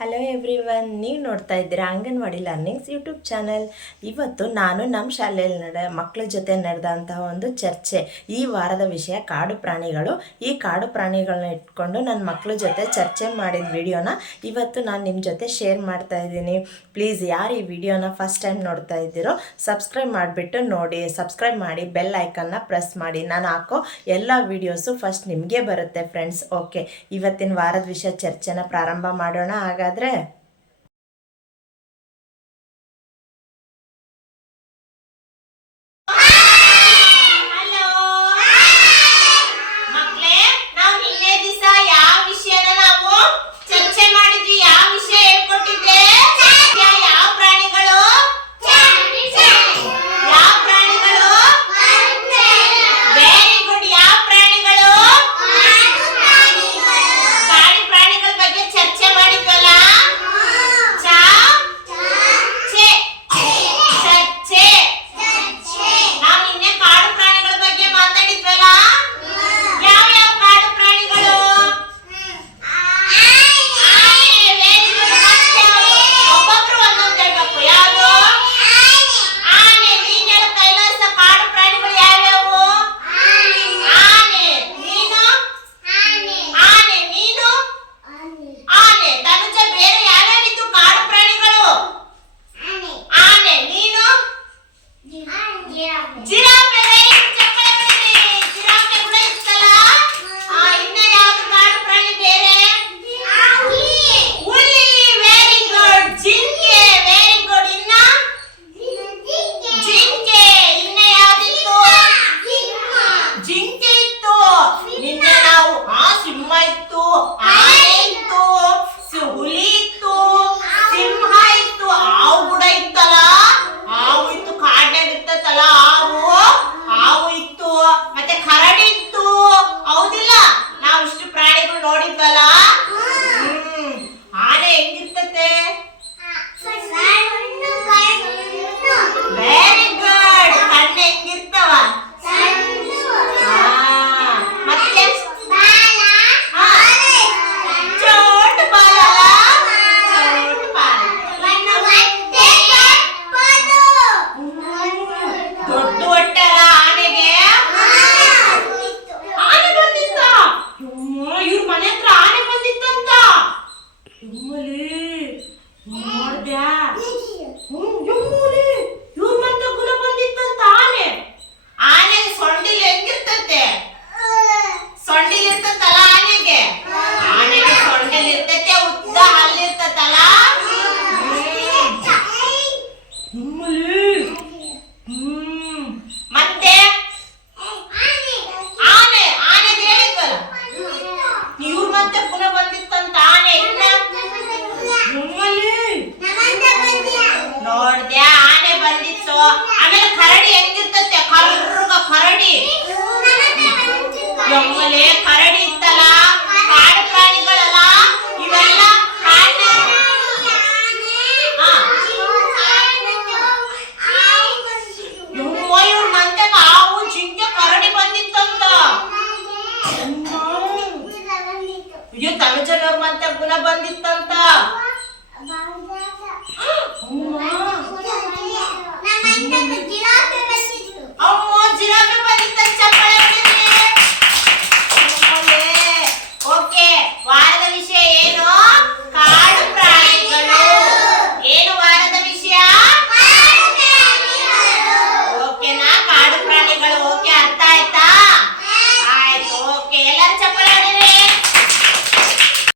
Hello everyone, ನೀವು ನೋಡ್ತಾ ಇದ್ದೀರಾ ಅಂಗನವಾಡಿ ಲರ್ನಿಂಗ್ಸ್ ಯೂಟ್ಯೂಬ್ ಚಾನಲ್. ಇವತ್ತು ನಾನು ನಮ್ಮ ಶಾಲೆಯಲ್ಲಿ ಮಕ್ಕಳ ಜೊತೆ ನಡೆದಂತಹ ಒಂದು ಚರ್ಚೆ. ಈ ವಾರದ ವಿಷಯ ಕಾಡು ಪ್ರಾಣಿಗಳು. ಈ ಕಾಡು ಪ್ರಾಣಿಗಳನ್ನ ಇಟ್ಕೊಂಡು ನನ್ನ ಮಕ್ಕಳ ಜೊತೆ ಚರ್ಚೆ ಮಾಡಿದ ವಿಡಿಯೋನ ಇವತ್ತು ನಾನು ನಿಮ್ಮ ಜೊತೆ ಶೇರ್ ಮಾಡ್ತಾ ಇದ್ದೀನಿ. ಪ್ಲೀಸ್ ಯಾರು ಈ ವಿಡಿಯೋನ ಫಸ್ಟ್ ಟೈಮ್ ನೋಡ್ತಾ ಇದ್ದೀರೋ ಸಬ್ಸ್ಕ್ರೈಬ್ ಮಾಡಿಬಿಟ್ಟು ನೋಡಿ, ಸಬ್ಸ್ಕ್ರೈಬ್ ಮಾಡಿ, ಬೆಲ್ ಐಕನ್ನ ಪ್ರೆಸ್ ಮಾಡಿ. ನಾನು ಹಾಕೋ ಎಲ್ಲ ವಿಡಿಯೋಸು ಫಸ್ಟ್ ನಿಮಗೆ ಬರುತ್ತೆ ಫ್ರೆಂಡ್ಸ್. ಓಕೆ, ಇವತ್ತಿನ ವಾರದ ವಿಷಯ ಚರ್ಚೆನ ಪ್ರಾರಂಭ ಮಾಡೋಣ. ಹಾಗಾದರೆ ಕರಡಿ ಇತ್ತಲ್ಲ, ಕಾಡು ಪ್ರಾಣಿಗಳಲ್ಲ ಇವೆಲ್ಲ. ಇವ್ರ ಮಂತೆ ಹಾವು, ಜಿಂಕೆ, ಕರಡಿ ಬಂದಿತ್ತಂತ. ಅಯ್ಯೋ, ತನುಜನವ್ರ ಮಂತೆ ಗುಣ ಬಂದಿತ್ತಂತ.